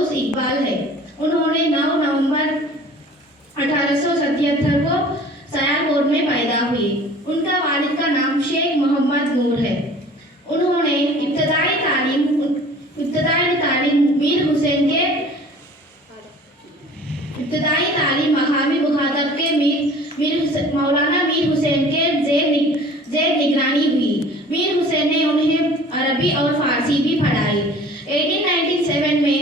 फैरुज इकबाल है। उन्होंने 9 नवंबर 1877 को सियालकोट में पैदा हुए। उनका वालिद का नाम शेख मोहम्मद नूर है। उन्होंने इब्तदाई तालीम मकामी मुखातब के मौलाना मीर हुसैन के जेर निगरानी हुई। मीर हुसैन ने उन्हें अरबी और फारसी भी पढ़ाई। 1897 में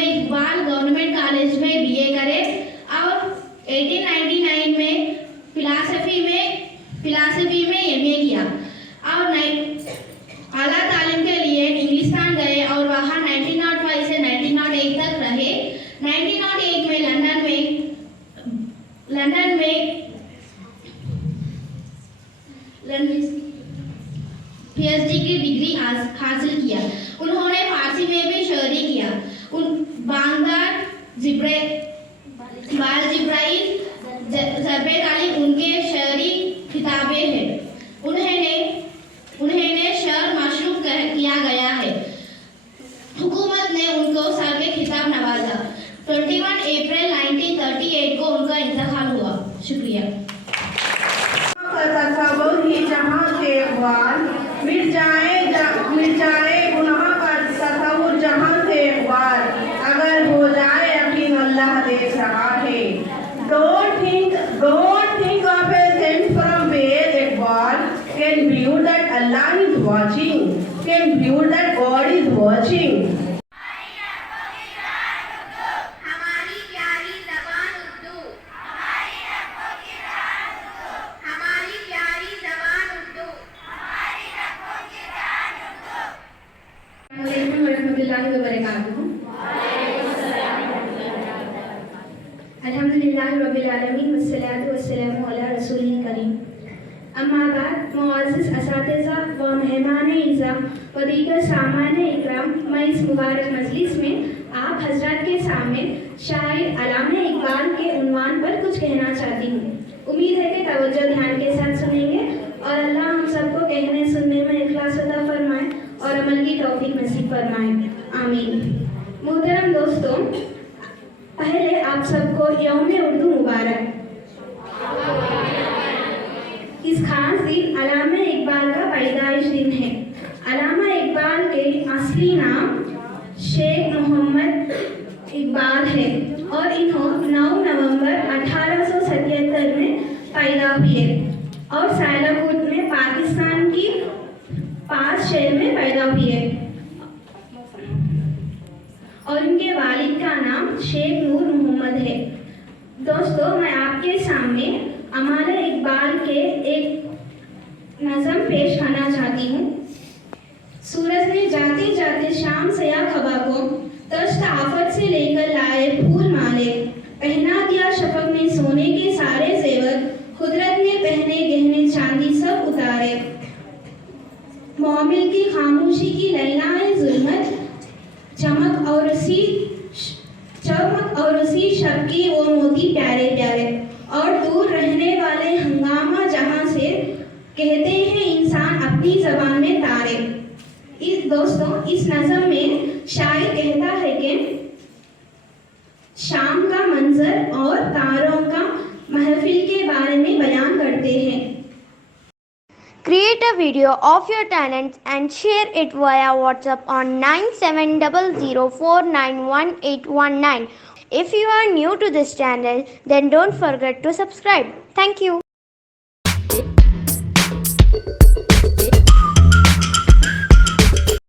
इकबाल गवर्नमेंट कॉलेज में बीए करे और 1899 में फिलासफी में एमए किया और आला तालीम के लिए इंग्लिस्तान गए और वहाँ 1905 से 1908 तक रहे। 1908 में लंदन में पीएचडी की डिग्री हासिल किया। उन्होंने फारसी में भी शायरी किया। बाल जिब्राइल ज़रबे तालीम उनके शायरी किताबें हैं। उन्हें शर मशरूफ किया गया है। हुकूमत ने उनको सर के खिताब नवाजा। 21 अप्रैल 1938 को उनका इंतकाल हुआ। शुक्रिया। मिट जाए गुनाह का तसव्वुर जहां से एक बार, अगर हो जाए यकीन अल्लाह देख रहा है। Don't think of a sense from where Iqbal can view that Allah is watching, can view that God is watching. अल्हम्दुलिल्लाह रब्बिल आलमीन वस्सलातु वस्सलामु अला रसूलिल करीम। अम्मा बाद, मुअज़्ज़िज़ असातिज़ा व मेहमान इज़्ज़ा व दीगर सामाने इकराम, मैं इस मुबारक मजलिस में आप हजरात के सामने शायर अल्लामा इकबाल के उन्वान पर कुछ कहना चाहती हूँ। उम्मीद है कि तवज्जो ध्यान के साथ सुनेंगे और अल्लाह हम सबको कहने सुनने में इखलास अता फरमाए और अमल की तौफीक नसीब फरमाए। आमीन। मोहतरम दोस्तों, पहले आप सबको यौम उर्दू मुबारक। इस खास दिन अल्लामा इकबाल का पैदाइश दिन है। अल्लामा इकबाल के असली नाम शेख मोहम्मद इकबाल है और इन्होंने 9 नवंबर 1877 में पैदा हुए और सियालकोट में पाकिस्तान की पास शहर में पैदा हुए और उनके वालिद का नाम शेख नूर मोहम्मद है। दोस्तों, मैं आपके सामने अमाला इकबाल के एक नज़म पेश करना चाहती हूँ। सूरज ने जाते जाते शाम से या खबा को तश्त आफत से लेकर लाए फूल माले, पहना दिया शफक ने सोने के सारे जेवर, कुदरत ने पहने गहने चांदी सब उतारे। मोमिल की खामोशी की लैलाए जुल्मत, चमक और उसी शब की वो मोती प्यारे प्यारे, और दूर रहने वाले हंगामा जहां से कहते हैं इंसान अपनी जबान में तारे। दोस्तों, इस नज़म में शायर कहता है कि शाम का मंजर और तारों का महफिल के बारे में बयान करते हैं। Create a video of your talents and share it via WhatsApp on 9700491819. If you are new to this channel, then don't forget to subscribe. Thank you.